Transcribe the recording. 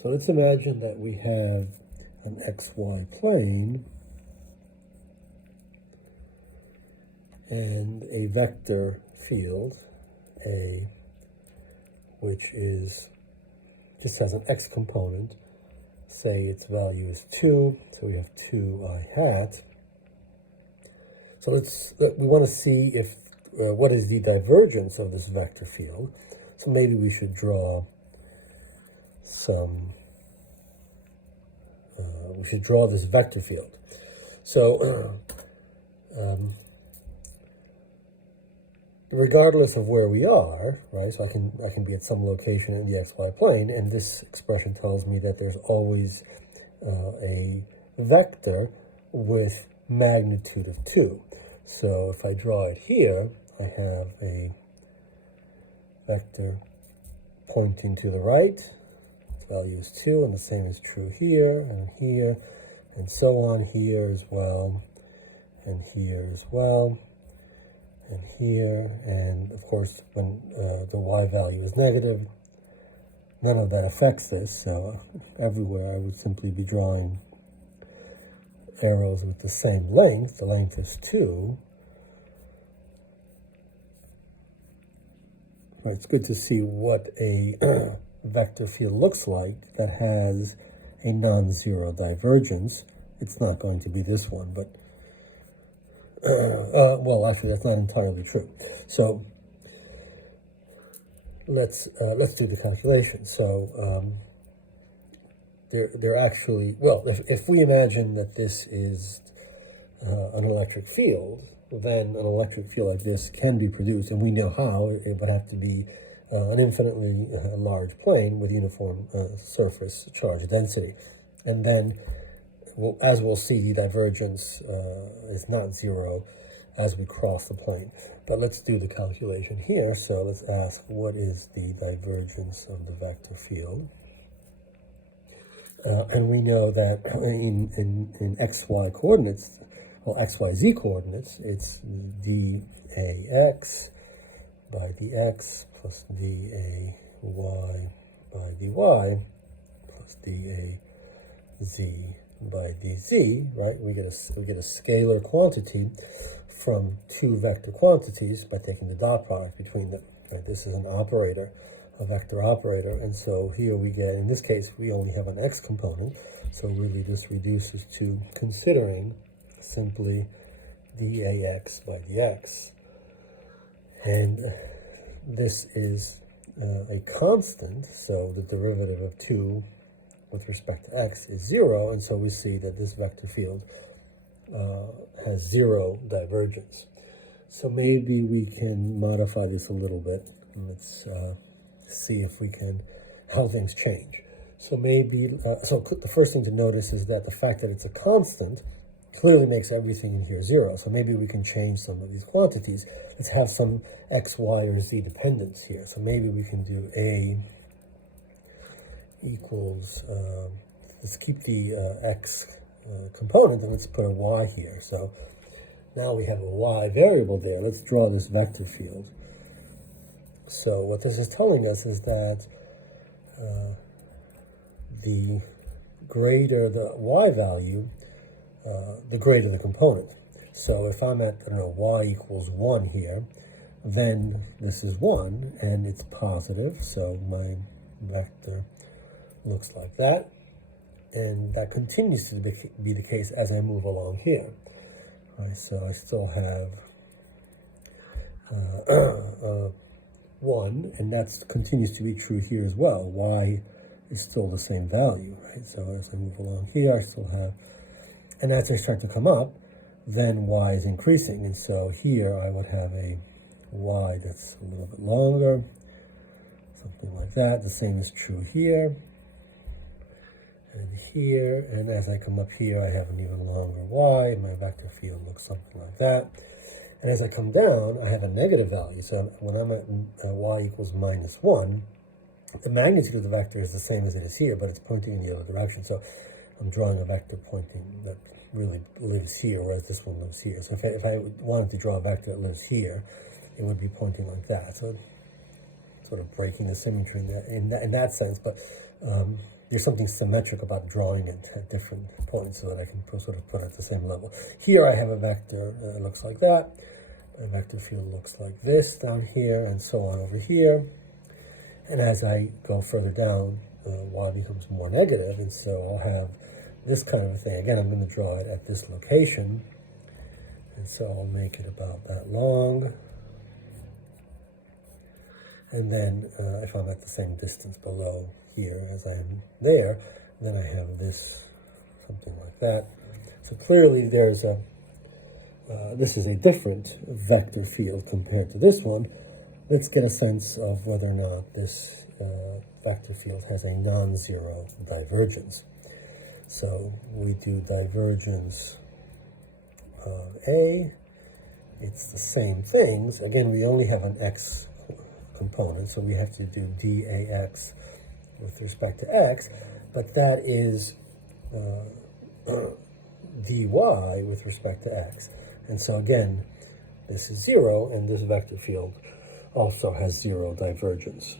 So let's imagine that we have an xy plane and a vector field, A, which just has an x component. Say its value is 2, so we have 2 I hat. So we want to see if what is the divergence of this vector field. So maybe we should draw this vector field. So regardless of where we are, right? So I can be at some location in the xy plane, and this expression tells me that there's always a vector with magnitude of 2. So if I draw it here, I have a vector pointing to the right. Its value is 2, and the same is true here, and so on here as well, and here as well, and here. And of course, when the y value is negative, none of that affects this. So everywhere I would simply be drawing arrows with the same length. The length is 2. Right, it's good to see what a vector field looks like that has a non-zero divergence. It's not going to be this one, but well, actually, that's not entirely true. So let's do the calculation. So they're actually, well, if we imagine that this is an electric field, then an electric field like this can be produced, and we know how. It would have to be an infinitely large plane with uniform surface charge density. And then, as we'll see, the divergence is not zero as we cross the plane. But let's do the calculation here. So let's ask, what is the divergence of the vector field? And we know that in xy coordinates, well, xyz coordinates, it's dAx by dx plus dAy by dy plus dAz by dz, right? We get a scalar quantity from two vector quantities by taking the dot product between them. And this is an operator, a vector operator, and so here we get, in this case, we only have an x component, so really this reduces to considering simply dAx by dx. And this is a constant, so the derivative of 2 with respect to x is 0, and so we see that this vector field has 0 divergence. So maybe we can modify this a little bit. Let's see if we can, how things change. So maybe, so the first thing to notice is that the fact that it's a constant clearly makes everything in here 0. So maybe we can change some of these quantities. Let's have some x, y, or z dependence here. So maybe we can do A equals, let's keep the x component, and let's put a y here. So now we have a y variable there. Let's draw this vector field. So what this is telling us is that the greater the y value, the greater the component. So if I'm at, I don't know, y equals 1 here, then this is 1, and it's positive, so my vector looks like that. And that continues to be the case as I move along here. Right, so I still have 1, and that continues to be true here as well. Y is still the same value, right? So as I move along here, I still have, and as I start to come up, then y is increasing. And so here I would have a y that's a little bit longer, something like that. The same is true here and here. And as I come up here, I have an even longer y. My vector field looks something like that. And as I come down, I have a negative value. So when I'm at y equals -1, the magnitude of the vector is the same as it is here, but it's pointing in the other direction. So I'm drawing a vector pointing that really lives here, whereas this one lives here. So if I wanted to draw a vector that lives here, it would be pointing like that. So sort of breaking the symmetry in that sense. But there's something symmetric about drawing it at different points so that I can sort of put it at the same level. Here I have a vector that looks like that. A vector field looks like this down here, and so on over here. And as I go further down, y becomes more negative, and so I'll have this kind of a thing. Again, I'm going to draw it at this location, and so I'll make it about that long. And then if I'm at the same distance below here as I am there, then I have this, something like that. So clearly there's a, this is a different vector field compared to this one. Let's get a sense of whether or not this vector field has a non-zero divergence. So we do divergence of A. It's the same things. Again, we only have an x component, so we have to do dAx with respect to x, but that is dy with respect to x. And so again, this is 0, and this vector field also has 0 divergence.